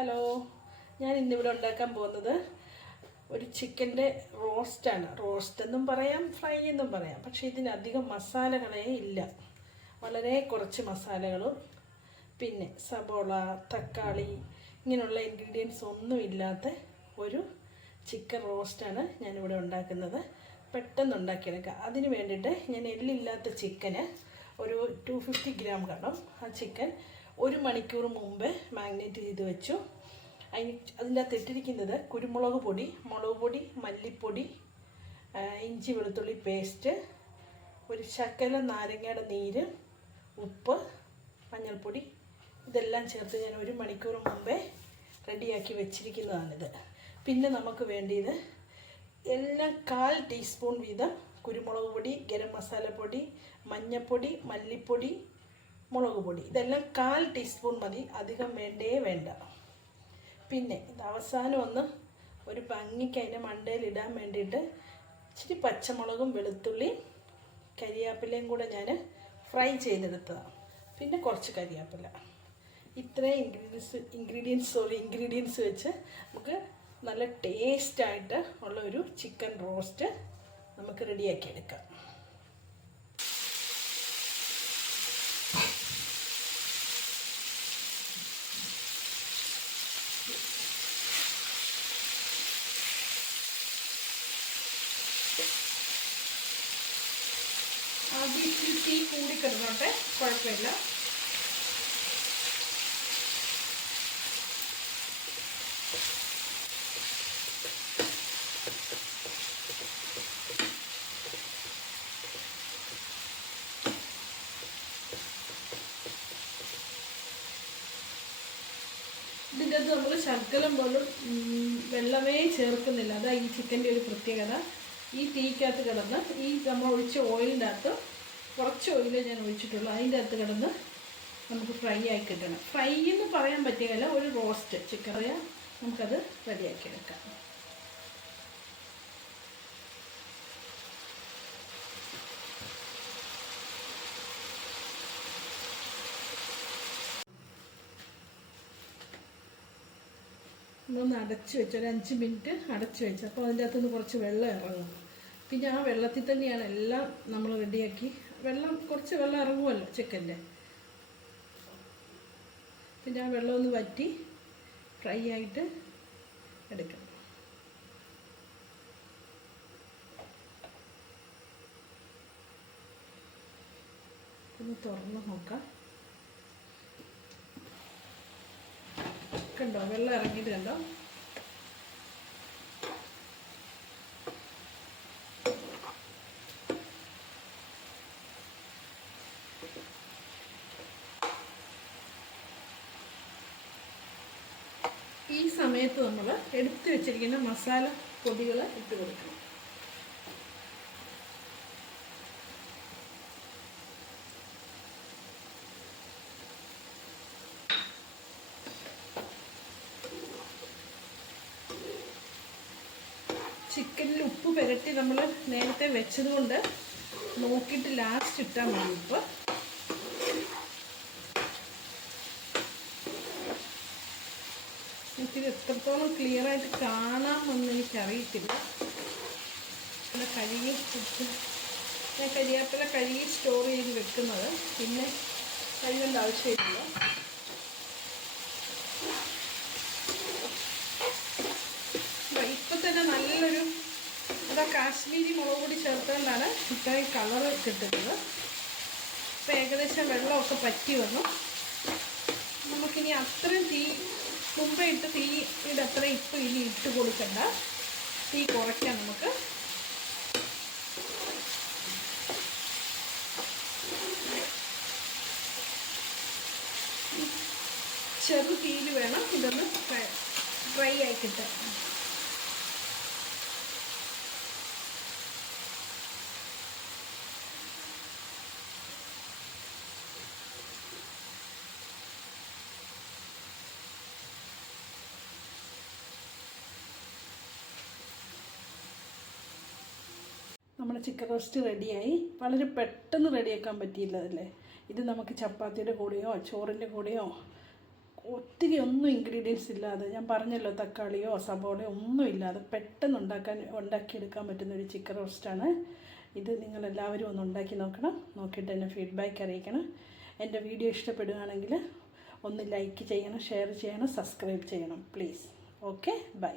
Hello. ഞാൻ ഇന്നിവിടെ ഉണ്ടാക്കാൻ പോകുന്നത് ഒരു ചിക്കന്റെ റോസ്റ്റാണ്. റോസ്റ്റ് എന്നും പറയാം ഫ്രൈ എന്നും പറയാം. പക്ഷേ ഇതിനധികം മസാലകളേ ഇല്ല. വളരെ കുറച്ച് മസാലകളും പിന്നെ സബോള തക്കാളി ഇങ്ങനെയുള്ള ഇൻഗ്രീഡിയൻസ് ഒന്നും ഇല്ലാത്ത ഒരു ചിക്കൻ റോസ്റ്റാണ് ഞാനിവിടെ ഉണ്ടാക്കുന്നത്. പെട്ടെന്ന് ഉണ്ടാക്കിയെടുക്കുക അതിന് വേണ്ടിയിട്ട് ഞാൻ എല്ലില്ലാത്ത ചിക്കന് ഒരു ടു ഫിഫ്റ്റി ഗ്രാം കാണും ആ ചിക്കൻ ഒരു മണിക്കൂർ മുമ്പ് മാഗ്നേറ്റ് ചെയ്ത് വെച്ചു. അതിന് അതിന്റെ അകത്ത് ഇട്ടിരിക്കുന്നത് കുരുമുളക് പൊടി മുളക് പൊടി മല്ലിപ്പൊടി ഇഞ്ചി വെളുത്തുള്ളി പേസ്റ്റ് ഒരു ശക്കല നാരങ്ങയുടെ നീര് ഉപ്പ് മഞ്ഞൾപ്പൊടി ഇതെല്ലാം ചേർത്ത് ഞാൻ ഒരു മണിക്കൂർ മുമ്പേ റെഡിയാക്കി വെച്ചിരിക്കുന്നതാണിത്. പിന്നെ നമുക്ക് വേണ്ടിയത് എല്ലാം കാൽ ടീസ്പൂൺ വീതം കുരുമുളക് പൊടി ഗരം മസാലപ്പൊടി മഞ്ഞൾപ്പൊടി മല്ലിപ്പൊടി മുളക് പൊടി. ഇതെല്ലാം കാൽ ടീസ്പൂൺ മതി. അധികം വേണ്ടേ വേണ്ട. പിന്നെ ഇത് അവസാനം ഒന്ന് ഒരു ഭംഗിക്ക് അതിന്റെ മണ്ടയിൽ ഇടാൻ വേണ്ടിയിട്ട് ഇച്ചിരി പച്ചമുളകും വെളുത്തുള്ളിയും കരിയാപ്പിലയും കൂടെ ഞാൻ ഫ്രൈ ചെയ്തെടുത്തതാണ് പിന്നെ കുറച്ച് കരിയാപ്പില. ഇത്രയും ഇൻഗ്രീഡിയൻസ് ഇൻഗ്രീഡിയൻസ് സോറി ഇൻഗ്രീഡിയൻസ് വെച്ച് നമുക്ക് നല്ല ടേസ്റ്റായിട്ട് ഉള്ള ഒരു ചിക്കൻ റോസ്റ്റ് നമുക്ക് റെഡിയാക്കി എടുക്കാം. ആദ്യം ഇച്ചിരി തീ കൂടി കിടന്നോട്ടെ. കുഴപ്പമില്ല. നമ്മൾ ശർക്കലം പോലും വെള്ളമേ ചേർക്കുന്നില്ല. അതാ ഈ ചിക്കന്റെ ഒരു പ്രത്യേകത. ഈ തീക്കകത്ത് കിടന്ന് ഈ നമ്മൾ ഒഴിച്ച ഓയിലിന്റെ അകത്ത് കുറച്ച് ഓയിലേ ഞാൻ ഒഴിച്ചിട്ടുള്ളൂ. അതിന്റെ അകത്ത് കിടന്ന് നമുക്ക് ഫ്രൈ ആയി കിട്ടണം. ഫ്രൈ എന്ന് പറയാൻ പറ്റിയല്ല ഒരു റോസ്റ്റ്. ചിക്കൻ നമുക്കത് റെഡിയാക്കി എടുക്കാം. നമ്മളൊന്ന് അടച്ചു വെച്ച് ഒരു അഞ്ച് മിനിറ്റ് അടച്ചു വെച്ച്. അപ്പോൾ അതിന്റെ അകത്തുനിന്ന് കുറച്ച് വെള്ളം ഇറങ്ങും. പിന്നെ ആ വെള്ളത്തിൽ തന്നെയാണ് എല്ലാം നമ്മൾ റെഡിയാക്കി. വെള്ളം കുറച്ച് വെള്ളം ഇറങ്ങുമല്ലോ ചിക്കന്റെ. പിന്നെ ആ വെള്ളം ഒന്ന് വറ്റി ഫ്രൈ ആയിട്ട് എടുക്കണം. ഒന്ന് തുറന്ന് നോക്കാം. കണ്ടോ? വെള്ളം ഇറങ്ങിയിട്ട് കണ്ടോ? ഈ സമയത്ത് നമ്മൾ എടുത്തു വെച്ചിരിക്കുന്ന മസാല പൊടികൾ ഇട്ട് കൊടുക്കണം. ചിക്കനിൽ ഉപ്പ് പുരട്ടി നമ്മൾ നേരത്തെ വെച്ചതുകൊണ്ട് നോക്കിയിട്ട് ലാസ്റ്റ് ഇട്ടാൽ മതി ഉപ്പ്. എനിക്കിത് എത്രത്തോളം ക്ലിയർ ആയിട്ട് കാണാമെന്ന് എനിക്കറിയത്തില്ല. പിന്നെ കഴുകി ഞാൻ കരിയാപ്പില കഴുകി സ്റ്റോർ ചെയ്ത് വെക്കുന്നത്. പിന്നെ കഴുകേണ്ട ആവശ്യമില്ല. അതാ കാശ്മീരി മുളക് പൊടി ചേർത്തുകൊണ്ടാണ് ഇത്രയും കളർ കിട്ടുന്നത്. അപ്പം ഏകദേശം വെള്ളമൊക്കെ പറ്റി വന്നു. നമുക്കിനി അത്രയും തീ മുമ്പേ ഇട്ട് തീയുടെ അത്രയും ഇപ്പം ഇനി ഇട്ട് കൊടുക്കണ്ട. തീ കുറയ്ക്കാം നമുക്ക്. ചെറു തീയിൽ വേണം ഇതൊന്ന് ഫ്രൈ ആയി കിട്ടാൻ. നമ്മുടെ ചിക്കൻ റോസ്റ്റ് റെഡിയായി വളരെ പെട്ടെന്ന് റെഡിയാക്കാൻ പറ്റിയില്ല അല്ലേ ഇത് നമുക്ക് ചപ്പാത്തിയുടെ കൂടെയോ ചോറിന്റെ കൂടെയോ ഒത്തിരി ഒന്നും ഇൻഗ്രീഡിയൻസ് ഇല്ലാതെ ഞാൻ പറഞ്ഞല്ലോ തക്കാളിയോ സബോളയോ ഒന്നും ഇല്ലാതെ പെട്ടെന്ന് ഉണ്ടാക്കാൻ ഉണ്ടാക്കിയെടുക്കാൻ പറ്റുന്ന ഒരു ചിക്കൻ റോസ്റ്റാണ് ഇത് നിങ്ങളെല്ലാവരും ഒന്ന് ഉണ്ടാക്കി നോക്കണം. നോക്കിയിട്ട് എന്നെ ഫീഡ്ബാക്ക് അറിയിക്കണം. എന്റെ വീഡിയോ ഇഷ്ടപ്പെടുകയാണെങ്കിൽ ഒന്ന് ലൈക്ക് ചെയ്യണം ഷെയർ ചെയ്യണം സബ്സ്ക്രൈബ് ചെയ്യണം പ്ലീസ് ഓക്കെ ബൈ